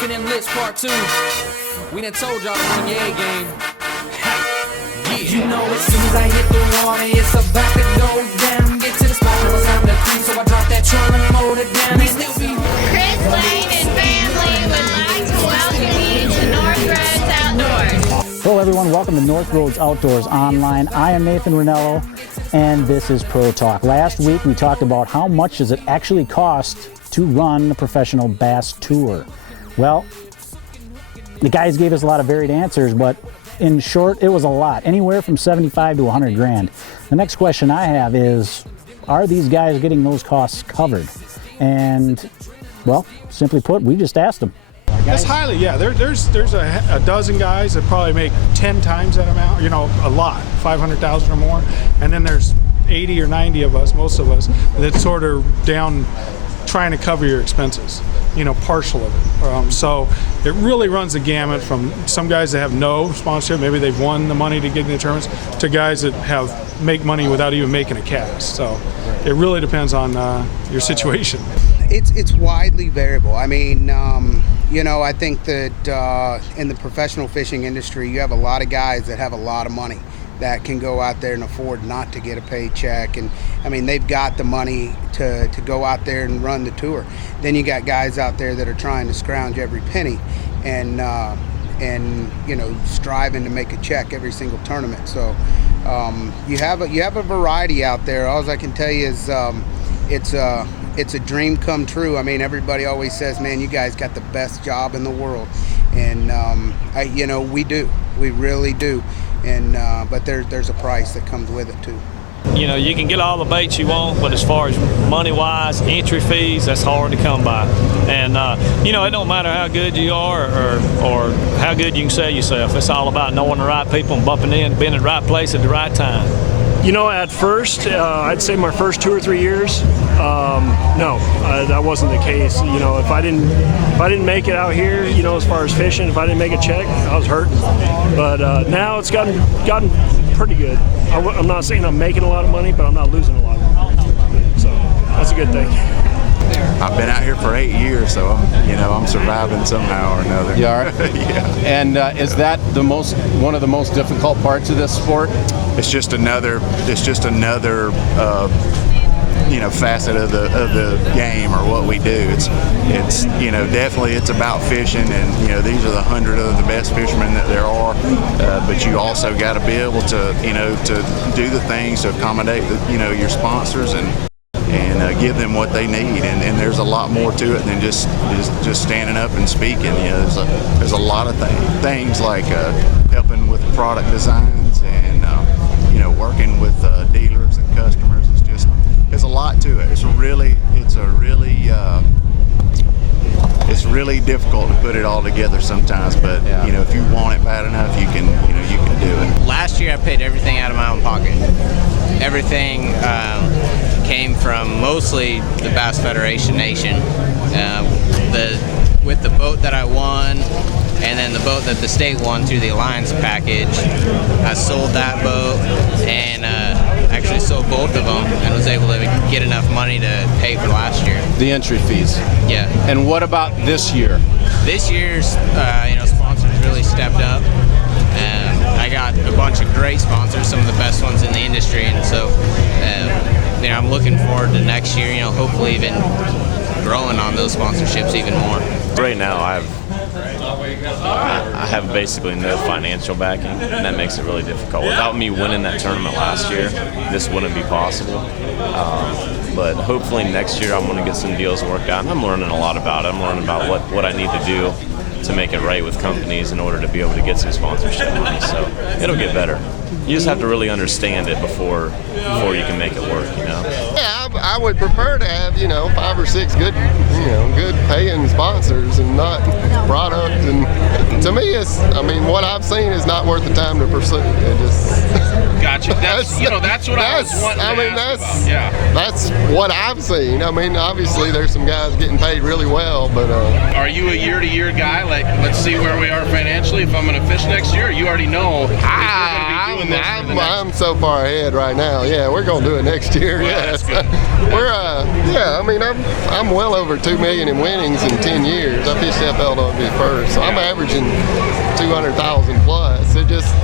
Nathan and Liz part 2. We done told y'all to bring your A game. You know as soon as I hit the water, it's about to go down. Get to the spot, it was time to creep, so I dropped that trolling motor down. We still be Chris Lane and family would like to welcome you to North Roads Outdoors. Hello everyone, welcome to North Roads Outdoors Online. I am Nathan Ranallo, and this is Pro Talk. Last week we talked about how much does it actually cost to run a professional bass tour. Well, the guys gave us a lot of varied answers, but in short, it was a lot, anywhere from 75 to 100 grand. The next question I have is, are these guys getting those costs covered? And, well, simply put, we just asked them. It's highly, yeah. There's a dozen guys that probably make 10 times that amount, a lot, 500,000 or more. And then there's 80 or 90 of us, most of us, that's sort of down trying to cover your expenses, partial of it. So it really runs the gamut from some guys that have no sponsorship, maybe they've won the money to get in the tournaments, to guys that make money without even making a cast. So it really depends on your situation. It's widely variable. I mean, I think that in the professional fishing industry, you have a lot of guys that have a lot of money that can go out there and afford not to get a paycheck. And I mean, they've got the money to go out there and run the tour. Then you got guys out there that are trying to scrounge every penny and striving to make a check every single tournament. So you have a variety out there. All I can tell you is it's a dream come true. I mean, everybody always says, man, you guys got the best job in the world. And we do, we really do. And but there's a price that comes with it too. You can get all the baits you want, but as far as money-wise, entry fees, that's hard to come by. And it don't matter how good you are or how good you can sell yourself. It's all about knowing the right people and bumping in, being in the right place at the right time. At first, I'd say my first 2 or 3 years, that wasn't the case. If I didn't make it out here, as far as fishing, if I didn't make a check, I was hurting. But now it's gotten pretty good. I'm not saying I'm making a lot of money, but I'm not losing a lot. So that's a good thing. I've been out here for 8 years, so I'm surviving somehow or another. You are? Yeah. And is that one of the most difficult parts of this sport? It's just another facet of the game or what we do. It's definitely it's about fishing, and these are the 100 of the best fishermen that there are. But you also got to be able to to do the things to accommodate your sponsors and give them what they need, and there's a lot more to it than just standing up and speaking. There's a lot of things like helping with product designs and working with dealers and customers. There's a lot to it. It's really difficult to put it all together sometimes, but if you want it bad enough, you can do it. Last year I paid everything out of my own pocket. Everything came from mostly the Bass Federation Nation. With the boat that I won, and then the boat that the state won through the Alliance package, I sold that boat and actually sold both of them and was able to get enough money to pay for last year. The entry fees. Yeah. And what about this year? This year's, sponsors really stepped up. I got a bunch of great sponsors, some of the best ones in the industry, and so I'm looking forward to next year. Hopefully even growing on those sponsorships even more. Right now, I have basically no financial backing, and that makes it really difficult. Without me winning that tournament last year, this wouldn't be possible. But hopefully next year I'm going to get some deals worked out, and I'm learning a lot about it. I'm learning about what I need to do to make it right with companies in order to be able to get some sponsorship money. So it'll get better. You just have to really understand it before you can make it work, Yeah, I would prefer to have, 5 or 6 good paying sponsors and not product. And to me, what I've seen is not worth the time to pursue. It just. Gotcha. That's what I was wanting to ask about. Yeah. That's what I've seen. Obviously there's some guys getting paid really well, but. Are you a year-to-year guy? Like, let's see where we are financially. If I'm going to fish next year, you already know if you're going to be doing this. I'm so far ahead right now. Yeah, we're going to do it next year. Well, yes. That's good. We're I mean, I'm well over $2 million in winnings in 10 years. I fished FLW first, so I'm averaging 200,000 plus. It just,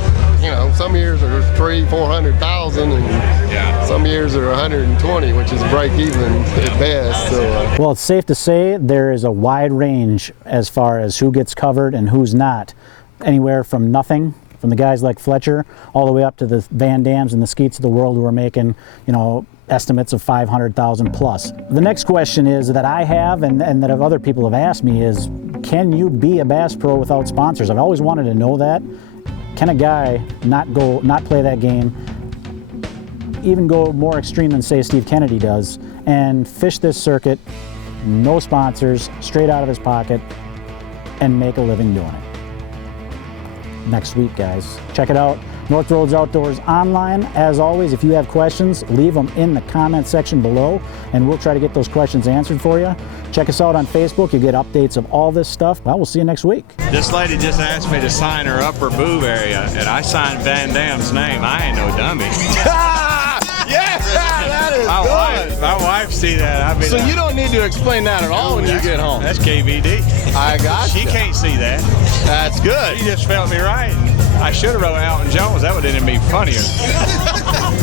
you know, some years are 300,000-400,000, and some years are 120, which is break even at best. So, Well, it's safe to say there is a wide range as far as who gets covered and who's not. Anywhere from nothing, from the guys like Fletcher, all the way up to the Van Dams and the Skeets of the world who are making, you know, estimates of 500,000 plus. The next question is that I have and that other people have asked me is, can you be a Bass Pro without sponsors? I've always wanted to know that. Can a guy not play that game, even go more extreme than say Steve Kennedy does, and fish this circuit, no sponsors, straight out of his pocket, and make a living doing it? Next week, guys. Check it out. North Roads Outdoors online. As always, if you have questions, leave them in the comment section below, and we'll try to get those questions answered for you. Check us out on Facebook. You'll get updates of all this stuff. Well, we'll see you next week. This lady just asked me to sign her upper boob area, and I signed Van Dam's name. I ain't no dummy. Yeah, that is good. My wife see that. I mean, so you don't need to explain that at all when you get home. That's KVD. I got She can't see that. That's good. She just felt me right. I should have wrote Elton Jones. That would have been funnier.